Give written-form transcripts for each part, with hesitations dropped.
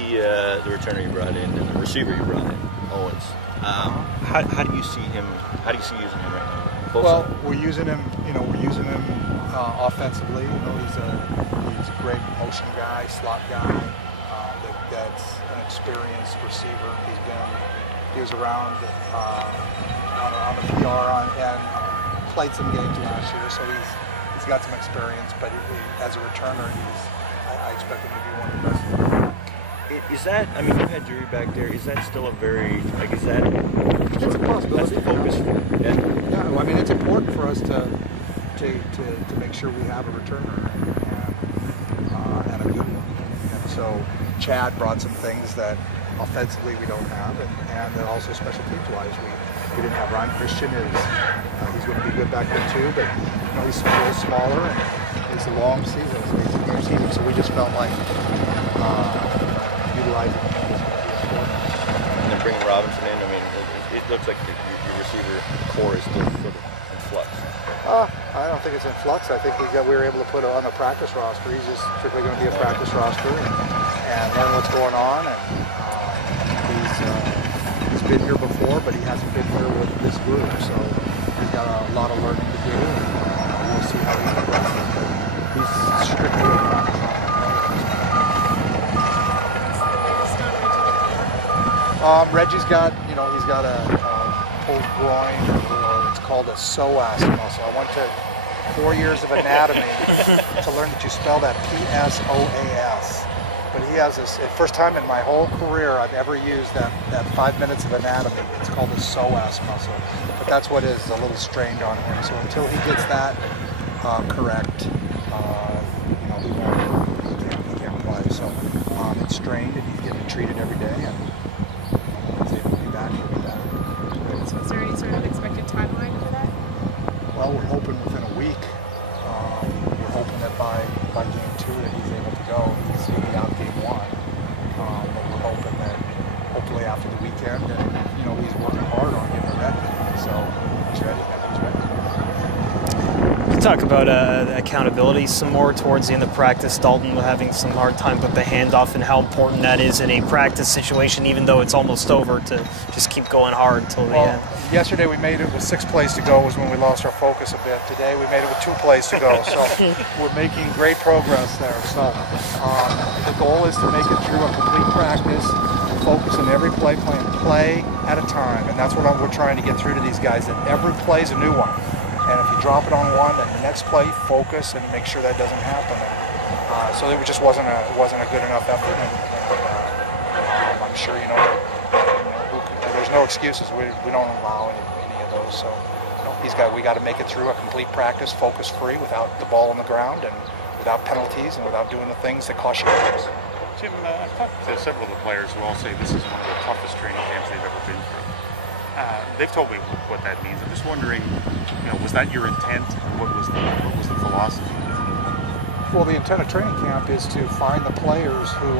the returner you brought in and the receiver you brought in, Owens. How do you see him? How do you see using him right now? Well, we're using him. We're using him offensively. He's a great motion guy, slot guy. That's an experienced receiver. He was around on the PR and played some games last year, so he's got some experience. But as a returner, I expect him to be one of the best. Is that? I mean, you had Drury back there. Is that still a very is that? It's a possibility. That's the focus. Yeah. I mean, it's important for us to make sure we have a returner and a good one. And so Chad brought some things that offensively we don't have, and then also special teams wise we didn't have. Ryan Christian he's going to be good back there too, but he's a little smaller and it's a long season, it's a game season, so we just felt like utilizing him was going to be important. And then bringing Robinson in, I mean, it looks like your receiver core is still sort of in flux. I don't think it's in flux. I think we were able to put it on the practice roster. He's just strictly going to be a practice roster and learn what's going on. And he's been here before, but he hasn't been here with this group, so he's got a lot of learning to do. And we'll see how he progresses. But he's strictly a practice roster. Reggie's got, he's got a pulled groin, or it's called a psoas muscle. I went to 4 years of anatomy to learn that you spell that P-S-O-A-S. But he has this, first time in my whole career I've ever used that 5 minutes of anatomy. It's called the psoas muscle. But that's what is a little strained on him. So until he gets that correct, he can't play. So it's strained and he's getting treated every day. And he's able to be back, he'll be back. So is there any sort of expected timeline for that? Well, we're hoping within a week. We're hoping that by game 2 that he's able to go. He'll be out game 1. But we're hoping that hopefully after the weekend, he's working hard on getting ready. So he's ready. Talk about accountability some more towards the end of practice. Dalton having some hard time with the handoff and how important that is in a practice situation, even though it's almost over, to just keep going hard till the end. Yesterday we made it with 6 plays to go was when we lost our focus a bit. Today we made it with 2 plays to go, so we're making great progress there. So the goal is to make it through a complete practice, focus on every play, playing play at a time, and that's what we're trying to get through to these guys, that every play is a new one. And if you drop it on one, then the next play, focus and make sure that doesn't happen. And, so it just wasn't a good enough effort. And I'm sure there's no excuses. We don't allow any of those. So we got to make it through a complete practice, focus free, without the ball on the ground and without penalties and without doing the things that cost you games. Jim, I've talked to several of the players who all say this is one of the toughest training camps they've ever been through. They've told me what that means. I'm just wondering, was that your intent? What was the philosophy? Well, the intent of training camp is to find the players who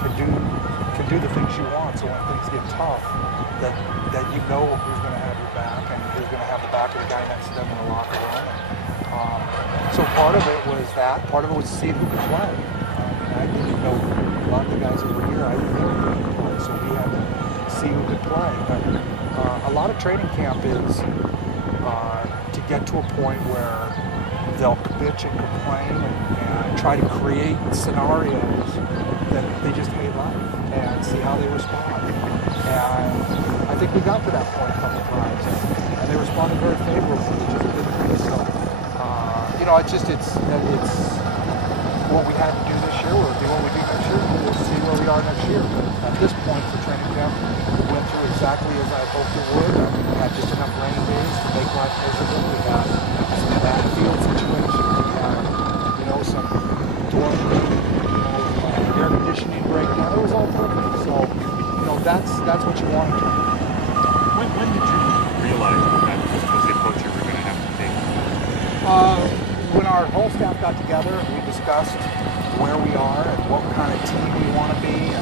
can do the things you want. So when things get tough, that who's going to have your back and who's going to have the back of the guy next to them in the locker room. And, so part of it was that. Part of it was seeing who could play. I didn't know a lot of the guys that were here. I didn't know who could play, so we had to see who could play. But a lot of training camp is to get to a point where they'll bitch and complain and try to create scenarios that they just hate life and see how they respond. And I think we got to that point a couple of times, and they responded very favorably, which is a good thing. So, it's what we had to do this year. We'll do what we do next year. We'll see where we are next year. But at this point for training camp, we went through exactly as I hoped it would. We had just enough rain days to make life miserable. We had some bad field situations. We had, some dorm room, air conditioning breakdown. It was all perfect. So, that's what you want to do. When did you realize that this was the approach you were going to have to take? When our whole staff got together, we discussed where we are and what kind of team we want to be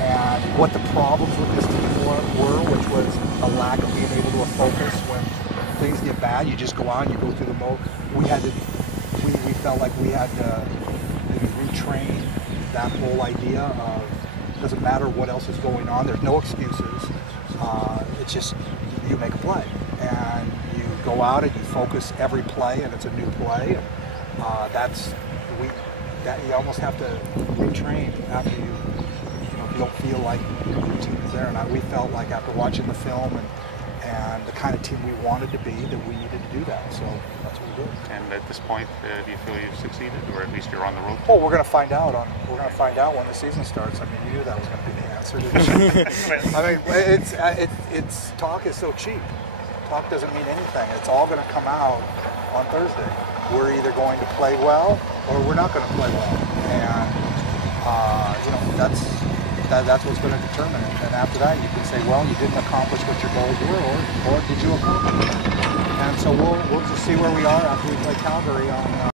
and what the problems with this team were, which was a lack of being able to focus when things get bad. You just go on, you go through the mode. We felt like we had to maybe retrain that whole idea of doesn't matter what else is going on. There's no excuses. It's just you make a play, and you go out and you focus every play, and it's a new play. And that you almost have to retrain after you know, if you don't feel like your routine is there. And we felt like after watching the film and the kind of team we wanted to be, that we needed to do that. So that's what we did. And at this point, do you feel you've succeeded, or at least you're on the road? Well, we're going to find out when the season starts. I mean, you knew that was going to be the answer, didn't you? I mean, it's talk is so cheap. Talk doesn't mean anything. It's all going to come out on Thursday. We're either going to play well or we're not going to play well, and you know, that's what's going to determine it. And after that, you can say, well, you didn't accomplish what your goals were, or did you accomplish them? And so we'll just see where we are after we play Calgary on